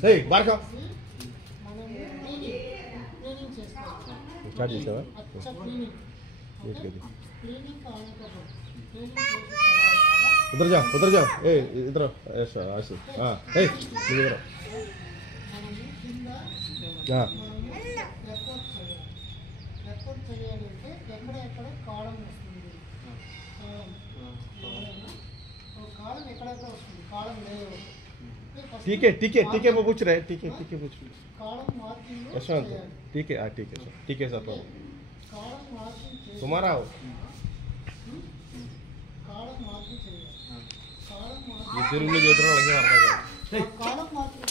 Hey, Barca. Start చేసావా उधर जाओ ए इधर ऐसा ऐसे हां ए इधर हां రికార్డ్ చేయాలంటే ఎక్కడ కాలం వస్తుంది కాలం ఎక్కడెక్కడ వస్తుంది కాలం లేదు ठीक है वो पूछ रहे ठीक है पूछ रहे కాలం మార్కింగ్ यशवंत ठीक है सर కాలం మార్కింగ్ तुम्हारा हो కాలం మార్కింగ్ చేయాలి కాలం ये सिर में जो तरह लगे मारता है కాలం మార్కింగ్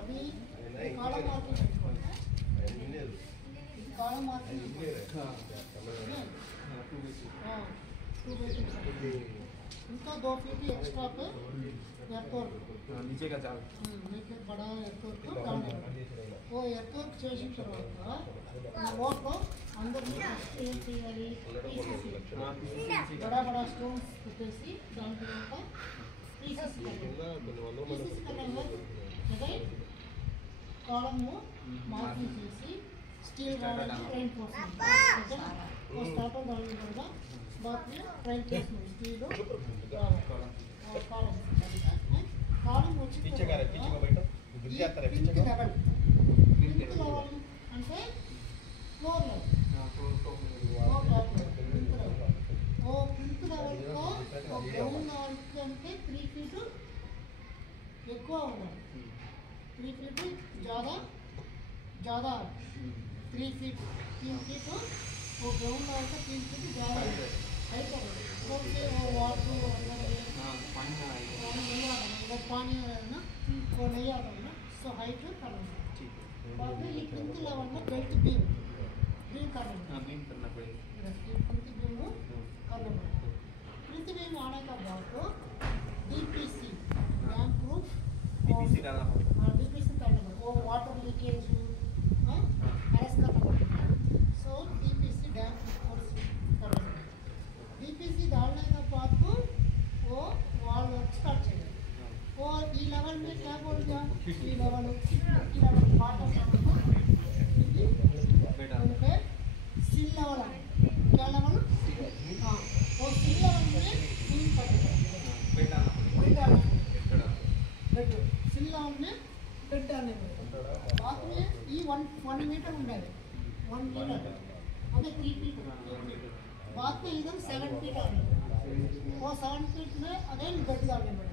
అది కాలం మార్కింగ్ కాలం మార్కింగ్ इनका 2 फीट एक्स्ट्रा पे एयरपोर्ट नीचे का चाल नीचे बड़ा एयरपोर्ट को डालना वो एयरपोर्ट చేసిన తర్వాత లోపల अंदर में स्टील చేయాలి बड़ा बड़ा स्टोन्स పెట్టేసి దాని తర్వాత పీసెస్ కలర్ అదే కాలమ్ మార్కింగ్ చేసి స్టీల్ రాడ్ రీఇన్ఫోర్స్మెంట్ वो स्टार्टर डालने पड़ेगा बाद में रीइंफोर्समेंट स्टील कॉलम कॉलम వచ్చి पीछे का पीछे को बैठो गिर जाता है पीछे का लेवल అంటే ఫ్లోర్ లెవెల్ ఓ ప్రింట్ లెవెల్ లో గ్రౌండ్ అంటే 3 ఫీట్ ఎక్కువ ఉండాలి 3 ఫీట్ ज़्यादा 3 फीट 3 फीट वो ग्राउंड लेवल का 3 फीट ज़्यादा है हाइट है तो से वो वाटर अगर पानी है ना वो नहीं आता है ना सो हाइट करना ठीक है बाद में ये प्रिंट लेवल में बेल्ट बीम करना पड़ेगा प्रिंट बीम करना पड़ेगा प्रिंट बीम आने का बाद तो डीपीसी डैम प्रूफ डीपीसी डालना पड़ेगा वो वाटर लीकेज अरेस्ट करना पड़ेगा सो डीपीसी डैम करना डीपीसी डालने के बाद तो वो वॉल वर्क स्टार्ट चाहिए और ई लेवल में क्या बोल गया ई लेवल वाटर पे सिल लेवल है क्या लेवल हाँ और सिल लेवल में सिल पड़ेगा बेड सिल लेवल में बेड डालने पड़ेगा बाद में ई 1 मीटर ఉండాలి 1 मीटर अबे 3 फीट बाद में इधर 7 फीट आने वो 7 फीट में अगेन बेड डालने पड़ेगा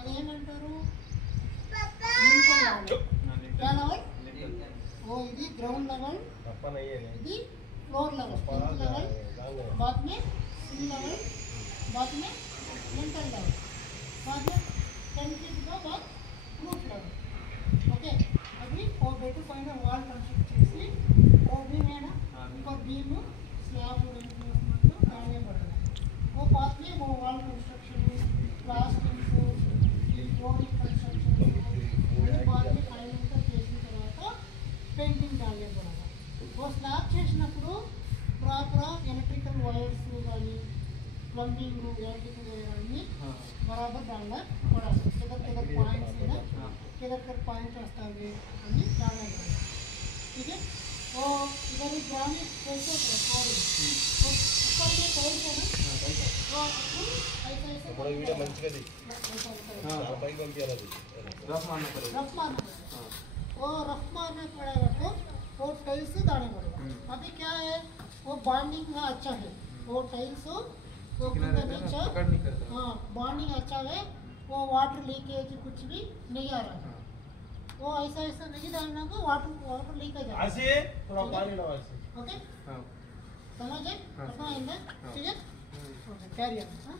అదేమంటారు क्या लेवल वो ఇది ग्राउंड लेवल ఇది फ्लोर लेवल बाद में सिल लेवल बाद में लिंटल लेवल बाद में 10 फीट का बाद रूफ लेवल ओके अभी वो बेड పైన వాల్ కన్స్ట్రక్ట్ చేసి वो बीम है ना ऊपर बीम स्लैब रीइंफोर्समेंट डालने पड़ेगा वो बाद में वो वाल कंस्ट्रक्शन प्लास्टिंग फ्लोरिंग कंस्ट्रक्शन बाद में फाइनल का చేసిన తర్వాత పెయింటింగ్ डालने पड़ेगा वो స్లాబ్ చేసినప్పుడు ప్రాపర్ ఎలక్ట్రికల్ వైర్స్ కానీ ప్లంబింగ్ ఎలక్ట్రికల్ వైర్ అన్ని बराबर डालना पड़ेगा किधर पॉइंट्स है ना किधर पॉइंट रास्ता है अभी डालना पड़ेगा ठीक है और इधर एक ग्रामीण कैसे सॉरी तो ऊपर में टाइल्स है ना तो ऐसा ऐसा थोड़ा वीडियो मंచిగా दी हां पైకి పంపియాలి रफ मारना वो रफ मारना पड़ेगा तो वो टाइल्स डालना पड़ेगा अभी क्या है वो बॉन्डिंग अच्छा है वो टाइल्स वो हाँ बॉन्डिंग अच्छा है वो वाटर लीकेज कुछ भी नहीं आ रहा है वो ऐसा नहीं डालना को वाटर लीकेज ऐसे थोड़ा पानी लो ऐसे ओके समझे ठीक है ओके कैरी ऑन